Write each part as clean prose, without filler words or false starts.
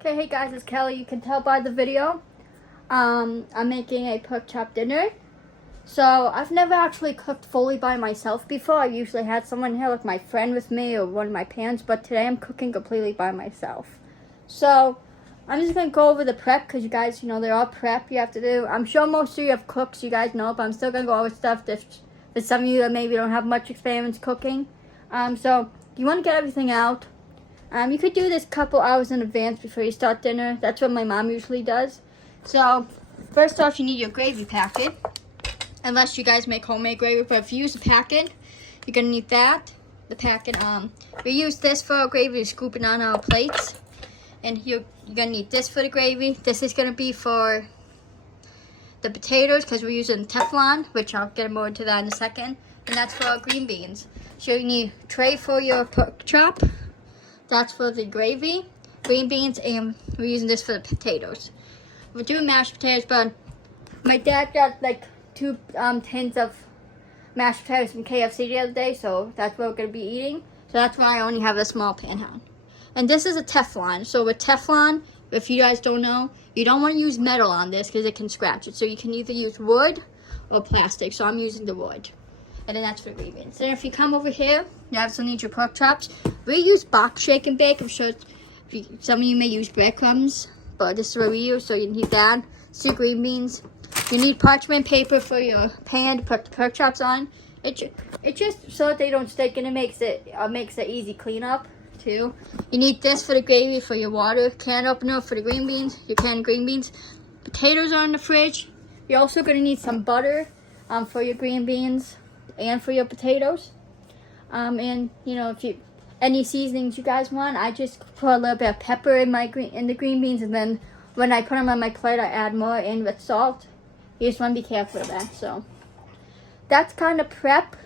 Okay, hey guys, it's Kelly. You can tell by the video. I'm making a pork chop dinner. So I've never actually cooked fully by myself before. I usually had someone here, like my friend with me or one of my parents, but today I'm cooking completely by myself. So I'm just gonna go over the prep because you guys, they're all prep you have to do. I'm sure most of you have cooked, so you guys know, but I'm still gonna go over stuff that for some of you that maybe don't have much experience cooking. So you want to get everything out. You could do this a couple hours in advance before you start dinner. That's what my mom usually does. So, first off, you need your gravy packet. Unless you guys make homemade gravy, but if you use a packet, you're going to need that. The packet, we use this for our gravy to scoop it on our plates. And you're going to need this for the gravy. This is going to be for the potatoes because we're using Teflon, which I'll get more into that in a second. And that's for our green beans. So you need a tray for your pork chop. That's for the gravy, green beans, and we're using this for the potatoes. We're doing mashed potatoes, but my dad got like 2 tins of mashed potatoes from KFC the other day, so that's what we're going to be eating. So that's why I only have a small pan on. And this is a Teflon. So with Teflon, if you guys don't know, you don't want to use metal on this because it can scratch it. So you can either use wood or plastic. So I'm using the wood. And then that's for green beans. Then if you come over here, you also need your pork chops. We use box shake and bake. I'm sure some of you may use breadcrumbs, but this is what we use. So you need that. 2 green beans. You need parchment paper for your pan to put the pork chops on. It just so that they don't stick, and it makes it easy cleanup too. You need this for the gravy, for your water can opener for the green beans. Your canned green beans. Potatoes are in the fridge. You're also going to need some butter for your green beans and for your potatoes. And if you any seasonings you guys want, I just put a little bit of pepper in the green beans, and then when I put them on my plate I add more in with salt. You just want to be careful of that. So that's kind of prep.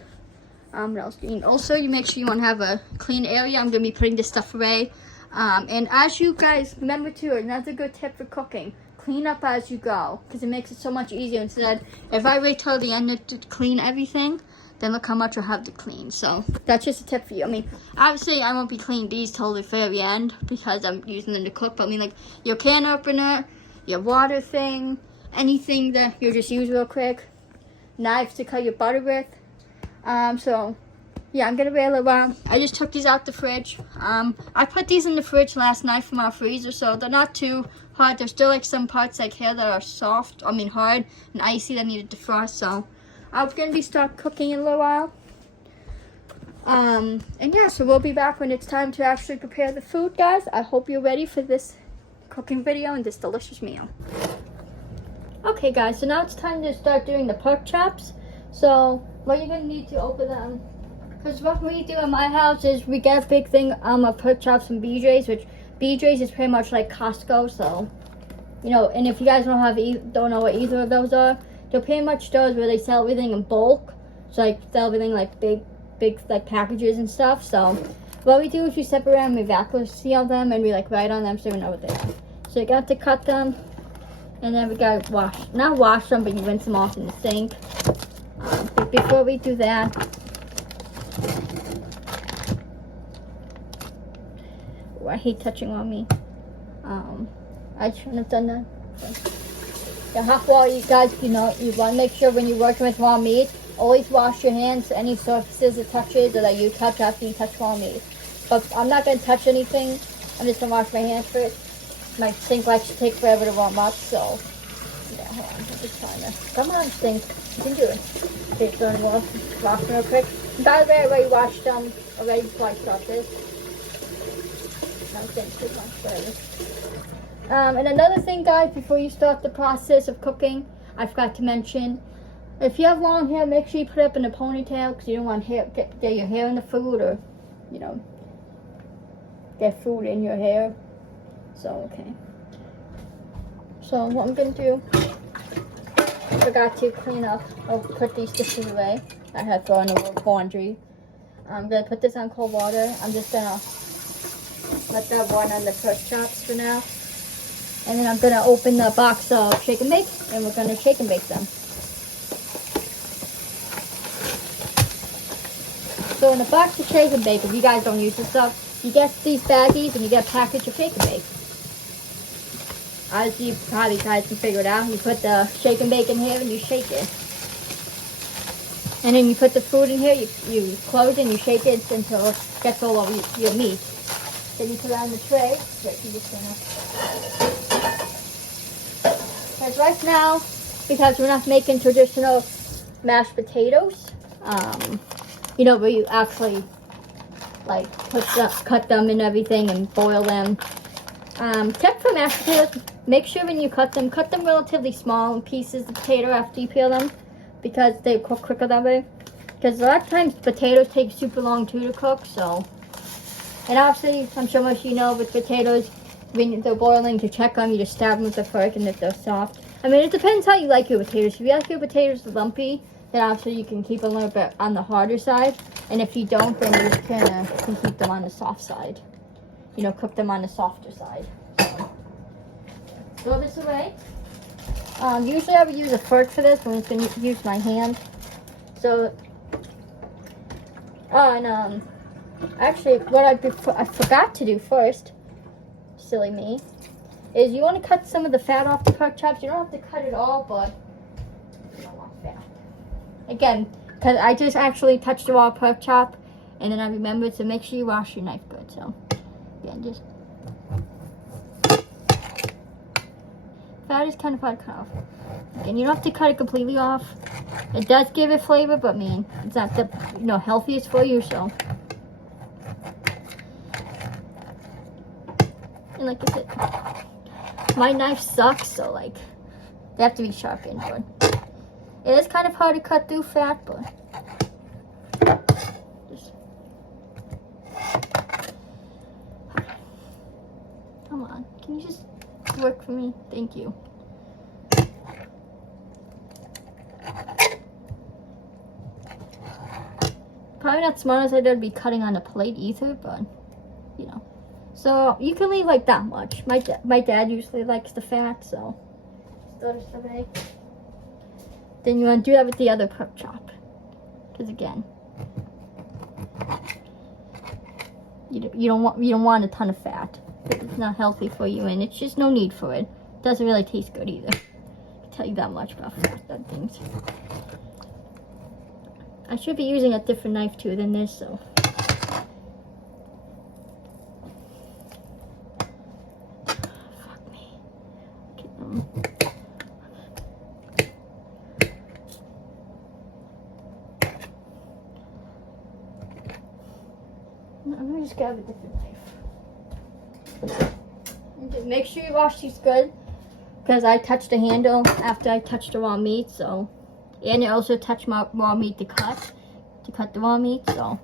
What else? Also, you make sure you want to have a clean area. I'm going to be putting this stuff away. And as you guys remember too, another good tip for cooking, clean up as you go, because it makes it so much easier. Instead, if I wait till the end to clean everything, then look how much I'll have to clean. So that's just a tip for you. I mean, obviously I won't be cleaning these till the very end because I'm using them to cook. But I mean, like your can opener, your water thing, anything that you just use real quick, knives to cut your butter with. So yeah, I'm gonna wait a little while. I just took these out the fridge. I put these in the fridge last night from our freezer, so they're not too hard. There's still like some parts like here that are hard and icy that need to defrost. So I'm going to start cooking in a little while. And yeah, so we'll be back when it's time to actually prepare the food, guys. I hope you're ready for this cooking video and this delicious meal. Okay, guys, so now it's time to start doing the pork chops. So what you're going to need to open them, because what we do in my house is we get a big thing of pork chops from BJ's, which BJ's is pretty much like Costco. So, and if you guys don't know what either of those are, they're pretty much stores where they sell everything in bulk. So like sell everything like big like packages and stuff. So what we do is we separate them, we vacuum seal them, and we like write on them so we know what they are. So you got to cut them, and then we got to not wash them, but you rinse them off in the sink. But before we do that, I hate touching on me. I shouldn't have done that. The hot water, you guys, you want to make sure when you're working with raw meat, always wash your hands. Any surfaces it touches or that you touch after you touch raw meat. But I'm not going to touch anything. I'm just going to wash my hands first. My sink likes to take forever to warm up, so yeah, hold on. I'm just trying to. Come on, sink. You can do it. Okay, so I'm going to wash them real quick. And by the way, I already washed them already before I start this. No, thanks too much, whatever. And another thing, guys, before you start the process of cooking, I forgot to mention, if you have long hair, make sure you put it up in a ponytail because you don't want get your hair in the food or, get food in your hair. So, okay. So, what I'm going to do, I forgot to clean up or put these dishes away. I had thrown in the laundry. I'm going to put this on cold water. I'm just going to let that run on the pork chops for now. And then I'm going to open the box of shake and bake, and we're going to shake and bake them. So in a box of shake and bake, if you guys don't use this stuff, you get these baggies and you get a package of shake and bake. as you probably guys can figure it out, you put the shake and bake in here and you shake it. And then you put the food in here, you close and you shake it until it gets all over your meat. Then you put it on the tray. Wait, you just because right now, because we're not making traditional mashed potatoes, you know, where you actually like cut them and everything and boil them. Tip for mashed potatoes, make sure when you cut them relatively small in pieces of potato after you peel them, because they cook quicker that way. Because a lot of times potatoes take super long too to cook, so. And obviously, I'm sure most of you know with potatoes, when they're boiling, to check them, you just stab them with a fork and if they're soft. I mean, it depends how you like your potatoes. If you like your potatoes lumpy, then obviously you can keep a little bit on the harder side. And if you don't, then you just can keep them on the soft side. You know, cook them on the softer side. So, throw this away. Usually I would use a fork for this, but I'm just going to use my hand. So, actually, what I forgot to do first, silly me, is you want to cut some of the fat off the pork chops. You don't have to cut it all, but you don't want fat. Again, because I just actually touched the raw pork chop, and then I remembered to make sure you wash your knife good. So, again, just fat is kind of hard to cut off. Again, you don't have to cut it completely off. It does give it flavor, but I mean, it's not the healthiest for you, so. And like I said, my knife sucks, so like, they have to be sharpened. But it is kind of hard to cut through fat, but just, come on, can you just work for me? Thank you. Probably not smart as I did to be cutting on a plate either, but you know. So you can leave like that much. My dad usually likes the fat, so throw this away. Then you want to do that with the other pork chop, because again, you don't want a ton of fat. It's not healthy for you, and it's just no need for it. It doesn't really taste good either. I can tell you that much about fat and things. I should be using a different knife too than this, so. Fuck me. I'm gonna just grab a different knife. And just make sure you wash these good, because I touched the handle after I touched the raw meat, so. And you also touch my raw meat to cut the raw meat, so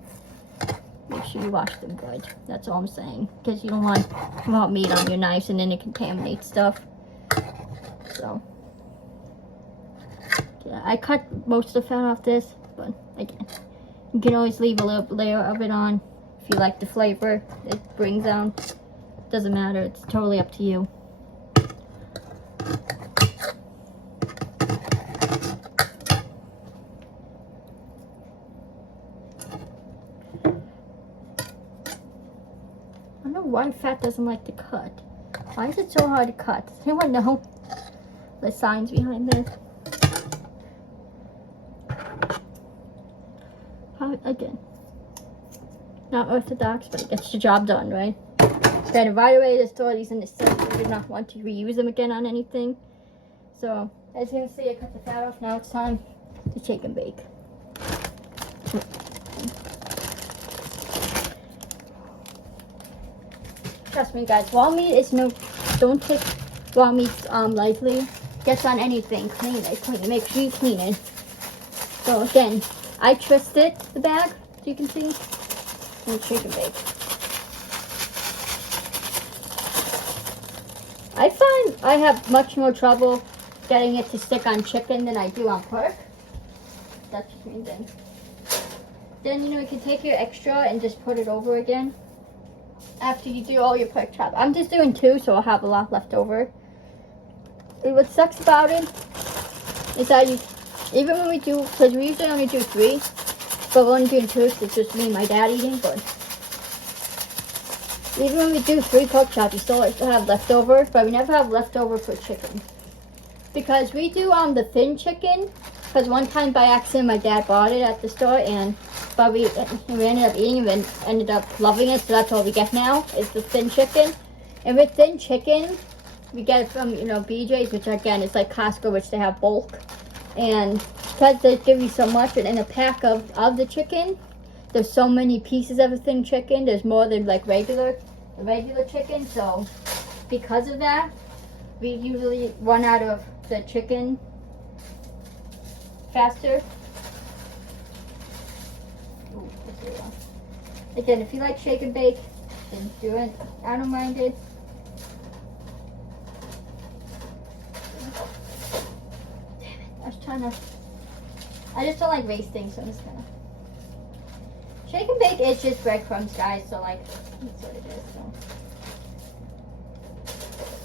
make sure you wash them good. That's all I'm saying, because you don't want raw meat on your knives and then it contaminates stuff. So, yeah, I cut most of the fat off this, but again, you can always leave a little layer of it on if you like the flavor it brings out. Doesn't matter, it's totally up to you. I don't know why fat doesn't like to cut. Why is it so hard to cut? Does anyone know the science behind this? Again, not orthodox, but it gets the job done, right? Then right away, just throw these in the sink. We did not want to reuse them again on anything. So, as you can see, I cut the fat off. Now it's time to shake and bake. Trust me, guys. Raw meat is don't take raw meat lightly. Gets on anything. Clean it. Make sure you clean it. So again, I twisted the bag, so you can see, and shake and bake. I find I have much more trouble getting it to stick on chicken than I do on pork. That's just me then. Then, you know, you can take your extra and just put it over again after you do all your pork chop. I'm just doing 2, so I'll have a lot left over. And what sucks about it is that even when we do, because we usually only do 3, but we're only doing 2, so it's just me and my dad eating, but even when we do 3 pork chops, we still have leftover, but we never have leftover for chicken. Because we do the thin chicken, because one time by accident my dad bought it at the store, but we ended up eating it and ended up loving it, so that's all we get now, is the thin chicken. And with thin chicken, we get it from, BJ's, which again, is like Costco, which they have bulk. And because they give you so much, and in a pack of the chicken, there's so many pieces of a thin chicken, there's more than like regular chicken, so because of that, we usually run out of the chicken faster. Ooh, again, if you like shake and bake, then do it. I don't mind it. Damn it, I just don't like wasting, so I'm just gonna. Shake and bake is just breadcrumbs, guys, so like, that's what it is,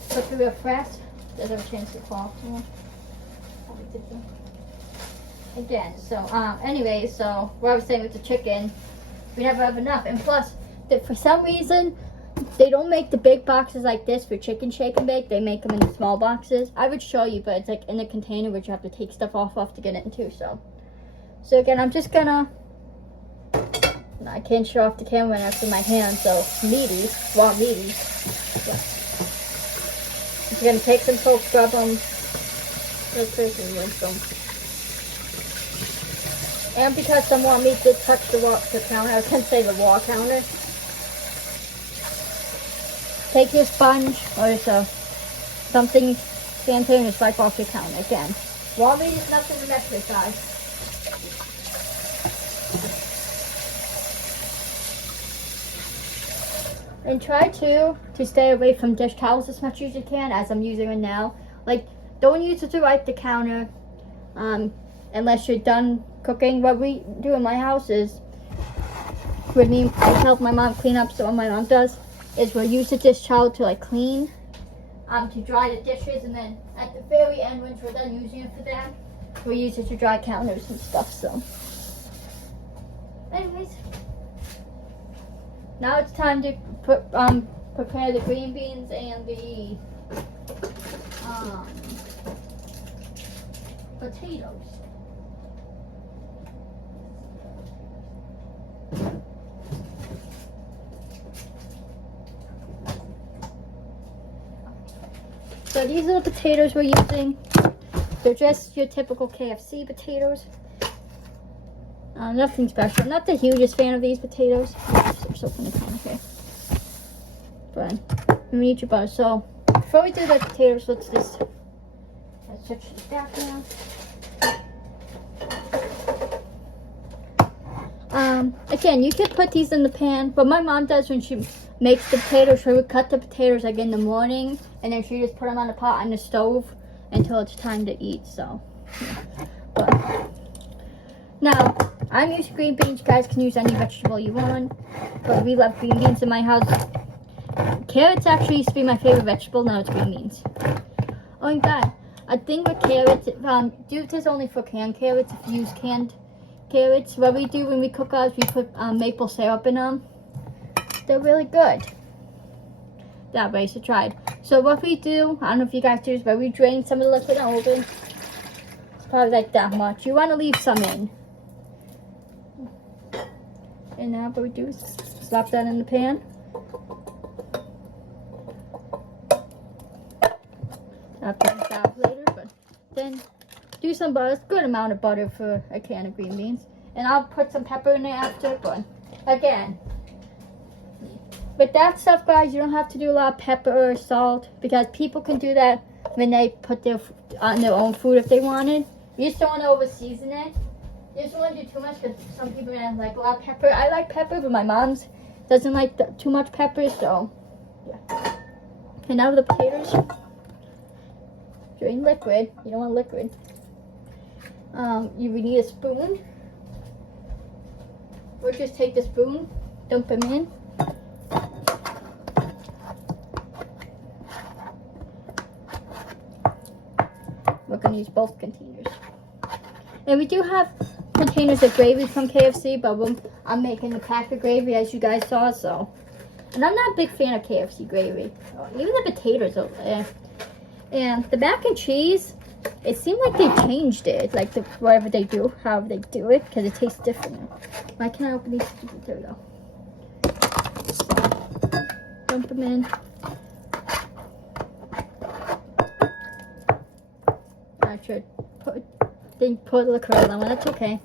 so. Cook it real fast. Does have a chance to fall. Yeah. Again, so, anyway, so what I was saying with the chicken, we never have enough. And plus, for some reason, they don't make the big boxes like this for chicken shake and bake. They make them in the small boxes. I would show you, but it's like in a container, which you have to take stuff off to get it into, so. So again, I'm just gonna, I can't show off the camera when I have in my hand, so meaty, raw meaty. Yeah. I'm gonna take some soap, scrub them real quick and rinse them. And because some raw meat did touch the counter, I was gonna say the wall counter. Take your sponge or something sanitary and just wipe off your counter. Again, raw meat is nothing to mess with, guys. And try to stay away from dish towels as much as you can, as I'm using it now. Like, don't use it to wipe the counter unless you're done cooking. What we do in my house is, I help my mom clean up, so what my mom does is we'll use the dish towel to like clean, to dry the dishes, and then at the very end, once we're done using it for that, we'll use it to dry counters and stuff, so. Anyways. Now it's time to prepare the green beans and the potatoes. So these are the potatoes we're using. They're just your typical KFC potatoes. Nothing special. I'm not the hugest fan of these potatoes. Okay. But we need your butter. So before we do the potatoes, let's switch this back now. Again, you can put these in the pan. What my mom does when she makes the potatoes, she would cut the potatoes like in the morning, and then she just put them on the pot on the stove until it's time to eat. So, yeah. But now, I'm using green beans. You guys can use any vegetable you want, but we love green beans in my house. Carrots actually used to be my favorite vegetable. Now it's green beans. Oh my god, a thing with carrots, do this only for canned carrots. If you use canned carrots, what we do when we cook ours, we put maple syrup in them. They're really good. That way, so try it. So what we do, I don't know if you guys do this, but we drain some of the liquid and hold it. It's probably like that much. You want to leave some in. And now what we do is slap that in the pan. I'll put this out later, but then do some butter. It's a good amount of butter for a can of green beans. And I'll put some pepper in there after, but again, with that stuff, guys, you don't have to do a lot of pepper or salt, because people can do that when they put on their own food if they wanted. You just don't want to over season it. You just don't want to do too much, because some people don't like a lot of pepper. I like pepper, but my mom's doesn't like too much pepper, so yeah. Okay, now the potatoes. Drain liquid. You don't want liquid. You would need a spoon. Or just take the spoon, dump them in. We're going to use both containers. And we do have containers of gravy from KFC, but I'm making a pack of gravy, as you guys saw, so And I'm not a big fan of KFC gravy. Even the potatoes are And the mac and cheese, it seemed like they changed it. Like whatever they do, however they do it, because it tastes different now. Why can't I open these? There we go. So, dump them in. I should put liquid on them. That's okay.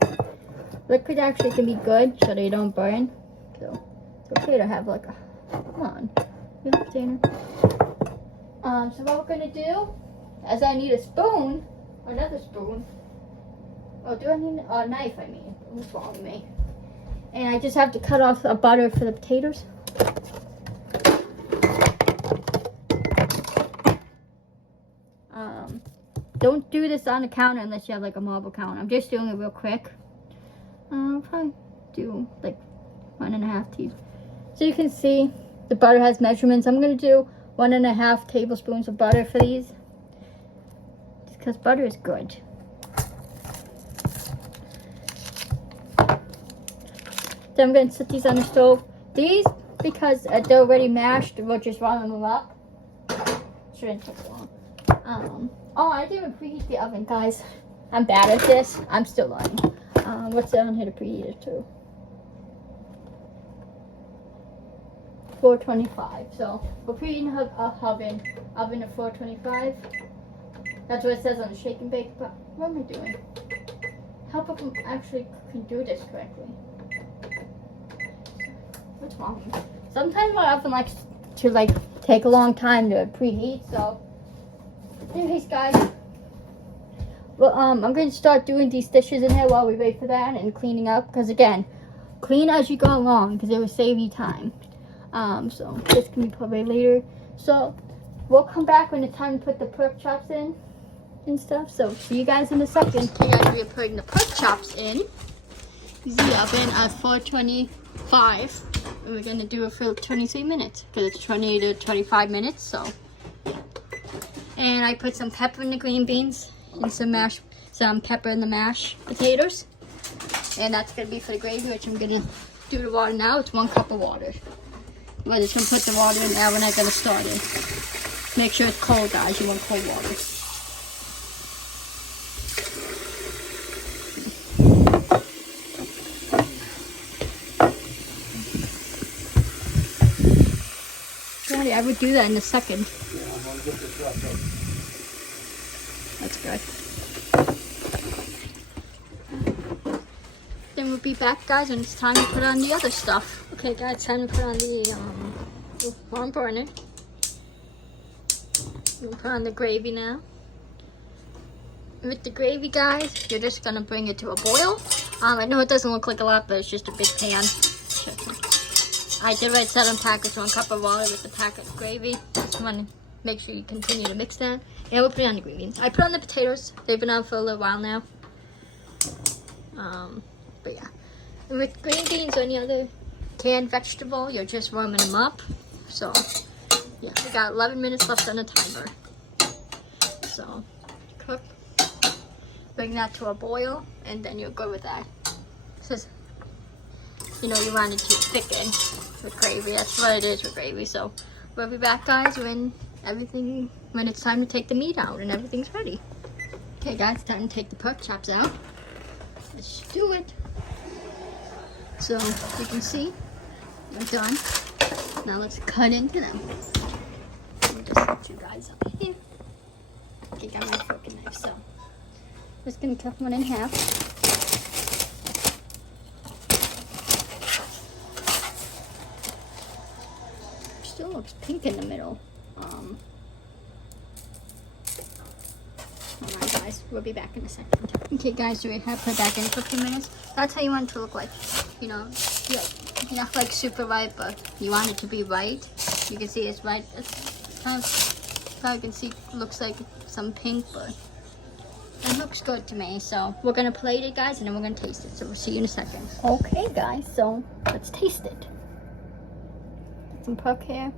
Liquid actually can be good so they don't burn. So it's okay to have like a, come on, you have container. So what we're gonna do, as I need a spoon, another spoon. Oh, do I need a knife? I mean, what's wrong with me? And I just have to cut off a butter for the potatoes. Don't do this on the counter unless you have like a marble counter. I'm just doing it real quick. I'll probably do like 1.5 teaspoons. So you can see the butter has measurements. I'm gonna do 1.5 tablespoons of butter for these, just because butter is good. Then I'm gonna set these on the stove. These, because they're already mashed, we'll just round them up. Shouldn't take long. Oh, I didn't preheat the oven, guys. I'm bad at this. I'm still learning. What's down here to preheat it to? 425. So we're preheating a oven at 425. That's what it says on the shake and bake. But what am I doing? Help if I actually can do this correctly. What's wrong with me? Sometimes my oven likes to take a long time to preheat. So, anyways, guys. Well, I'm going to start doing these dishes in here while we wait for that and cleaning up. Because again, clean as you go along because it will save you time. So this can be put away later. So we'll come back when it's time to put the pork chops in and stuff. So see you guys in a second. Okay, guys, we are putting the pork chops in the oven at 425. And we're going to do it for 23 minutes because it's 20 to 25 minutes. So, and I put some pepper in the green beans. And some pepper in the mashed potatoes. And that's going to be for the gravy, which I'm going to do the water now. It's 1 cup of water. We're just going to put the water in now. We're not going to start it. Make sure it's cold, guys. You want cold water. Daddy, I would do that in a second. Yeah, I'm going to get this wrapped up. That's good. Then we'll be back, guys, when it's time to put on the other stuff. Okay, guys, time to put on the warm burner. We'll put on the gravy now. With the gravy, guys, you're just gonna bring it to a boil. I know it doesn't look like a lot, but it's just a big pan. I did write 7 packets, 1 cup of water with the packet of gravy. Just want to make sure you continue to mix that. And we'll put it on the green beans. I put on the potatoes. They've been on for a little while now. But yeah. And with green beans or any other canned vegetable, you're just warming them up. So, yeah, we got 11 minutes left on the timer. So, cook. Bring that to a boil, and then you're good with that. Says, you know, you want it to thicken with gravy. That's what it is with gravy. So, we'll be back, guys, when it's time to take the meat out and everything's ready. Okay, guys, time to take the pork chops out. Let's do it. So you can see we're done. Now let's cut into them. Let me just set you guys up here. Okay, got my fork and knife. So just gonna cut one in half. Still looks pink in the middle. Alright, guys, we'll be back in a second. Okay, guys, so we have put back in for a few minutes. That's how you want it to look like. You know, not like super white, but you want it to be white. You can see it's white. It's kind of, you can see it looks like some pink, but it looks good to me. So we're gonna plate it, guys, and then we're gonna taste it. So we'll see you in a second. Okay, guys, so let's taste it. Some pork here.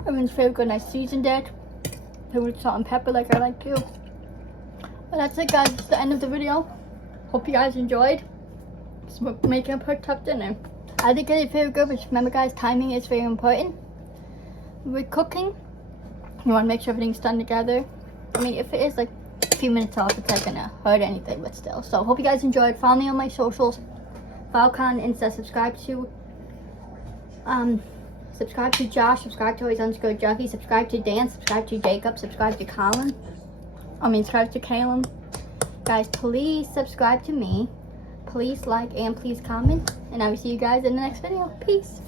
Everyone's favorite good. I seasoned it. Put with salt and pepper like I like to. But that's it, guys. It's the end of the video. hope you guys enjoyed. So we're making a pork chop dinner. I think it's very good, but remember guys, timing is very important. With cooking, you want to make sure everything's done together. I mean, if it is like a few minutes off, it's not gonna hurt anything, but still. So hope you guys enjoyed. Follow me on my socials. Follow Con Insta. Subscribe to Josh. Subscribe to Always_Juggy. Subscribe to Dan. Subscribe to Jacob. Subscribe to Colin. Subscribe to Caleb. Guys, please subscribe to me. Please like and please comment. And I will see you guys in the next video. Peace.